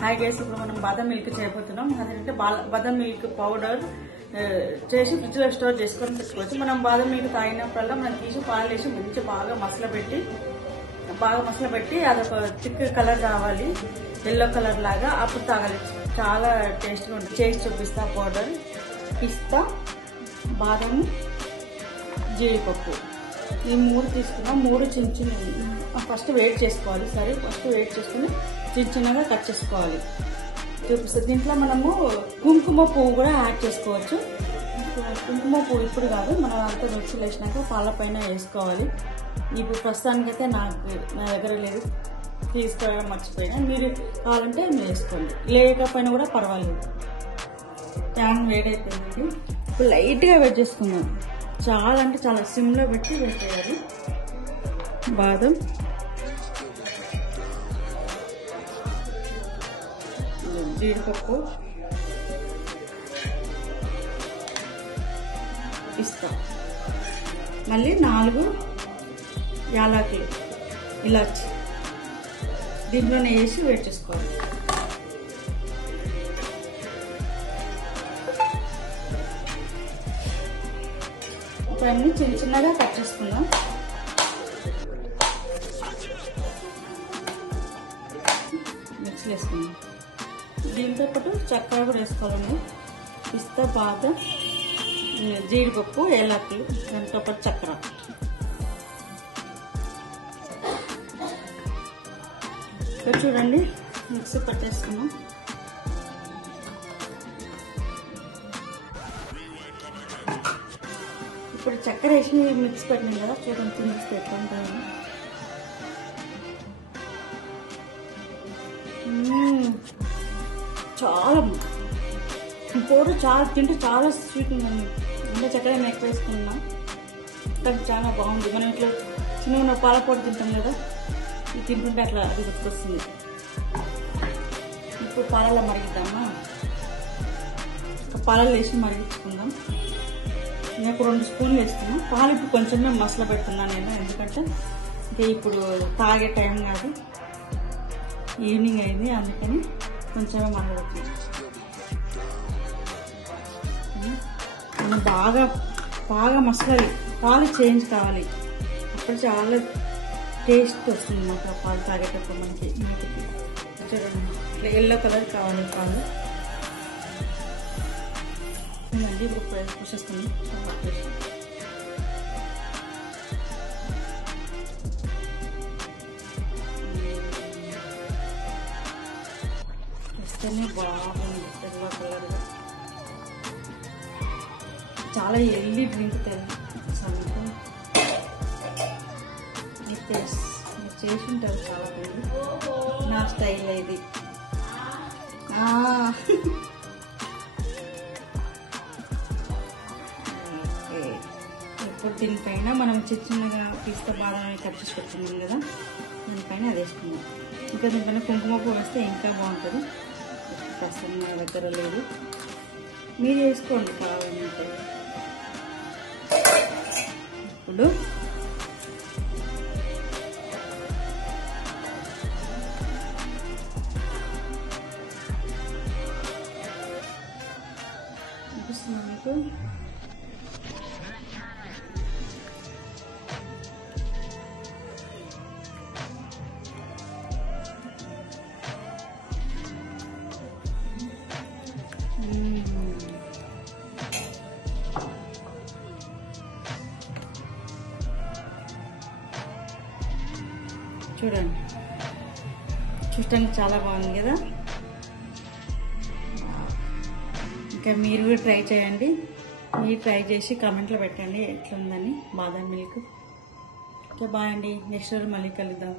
Hi guys, ఇప్పుడు మనం బాదం మిల్క్ చేయబోతున్నాం. అదేంటే బాదం మిల్క్ పౌడర్ చేసి ఫ్రిడ్జ్ లో స్టోర్ చేసుకొని పెట్టుకోవచ్చు. మనం బాదం మిల్క్ తాగినప్పుడల్లా మనం తీసి పాలు వేసి మంచి బాగా మసలబెట్టి అదొక థిక్ కలర్ రావాలి, ఎల్లో కలర్ లాగా, అప్పుడు తాగాలి. చాలా టేస్ట్గా ఉంటుంది. చేసి చూపిస్తా. పౌడర్ పిస్తా, బాదం, జీడిపప్పు ఈ 3 తీసుకున్నాం. 3 చిన్న చిన్న ఫస్ట్ వెయిట్ చేసుకోవాలి. సరే, ఫస్ట్ వెయిట్ చేసుకుని చిన్న చిన్నగా కట్ చేసుకోవాలి. చూపిస్తుంది. దీంట్లో మనము కుంకుమ పువ్వు కూడా యాడ్ చేసుకోవచ్చు. కుంకుమ పువ్వు ఇప్పుడు కాదు, మనం అంతా మిక్సీలో వేసినాక పాల పైన వేసుకోవాలి. ఇప్పుడు ప్రస్తుతానికైతే నా దగ్గర లేదు, తీసుకోవడం మర్చిపోయినా. మీరు కావాలంటే మీరు వేసుకోండి, లేకపోయినా కూడా పర్వాలేదు. ప్యాన్ వేడైపోయింది. ఇప్పుడు లైట్గా వెయిట్ చేసుకుందాం. చాలా అంటే చాలా సిమ్లో పెట్టి వెయిట్ చేయాలి. బాదం, జీడిపప్పు, పిస్తా, మళ్ళీ 4 యాలకులు, ఇలాచి దీంట్లోనే వేసి వెయిట్ చేసుకోవాలి. ఇవన్నీ చిన్న చిన్నగా కట్ చేసుకుందాం. మిక్సీలో వేసుకుందాం. దీంతో పాటు చక్కెర కూడా వేసుకోవాలండి. పిస్తా, బాదం, జీడిపప్పు, ఏలకులు, దాంతో పాటు చక్కెర. చూడండి, మిక్సీ పట్టేసుకున్నాం. ఇప్పుడు చక్కెర వేసి మిక్స్ పెట్టినాం కదా, చూడండి మిక్స్ పెట్టండి. చాలా పౌడర్ చాలా తింటే చాలా స్వీట్ ఉందండి. అంటే చక్కెర మేము ఎక్కువ వేసుకున్నాం, కానీ చాలా బాగుంది. మనం ఇట్లా చిన్న పాల పౌడర్ తింటాం కదా, ఇది తింటుంటే అట్లా అది గుర్తొస్తుంది. ఇప్పుడు పాలలో మరిగిద్దామా? పాలలో వేసి మరిగించుకుందాం. నేను 2 స్పూన్లు వేసుకున్నాను. పాలు ఇప్పుడు కొంచెమే మసలు పెడుతున్నాను నేను, ఎందుకంటే ఇది ఇప్పుడు తాగే టైం కాదు, ఈవినింగ్ అయింది, అందుకని కొంచెమే మరగడుతుంది. బాగా మసలాలి, పాలు చేంజ్ కావాలి, అప్పుడు చాలా టేస్ట్ వస్తుంది మాకు పాలు తాగేటప్పుడు. మనకి చూడండి, ఇట్లా ఎల్లో కలర్ కావాలి పాలు. ఇప్పుడు పోసేస్తుంది. వేస్తేనే బాగుంది, ఎల్లో కలర్గా. చాలా ఎల్లి డ్రింక్ తెలుసు, మీరు చేసి ఉంటారు చాలా మంది. నా స్టైల్ ఇది. ఇప్పుడు దీనిపైన మనం చిన్నగా పిస్తా, బాదం కట్ చేసి పెట్టుకున్నాం కదా, దానిపైన అది వేసుకున్నాం. ఇంకా దీనిపైన కుంకుమ పువ్వు వేస్తే ఇంకా బాగుంటుంది. ప్రస్తుతం నా దగ్గర లేదు, మీరు వేసుకోండి కావాలంటే. ఇప్పుడు మీకు చూడండి, చూడటానికి చాలా బాగుంది కదా. ఇంకా మీరు కూడా ట్రై చేయండి. మీరు ట్రై చేసి కామెంట్లో పెట్టండి ఎట్లుందని బాదం మిల్క్. ఓకే, బాయ్ అండి. నెక్స్ట్ రోజు మళ్ళీ కలుద్దాం.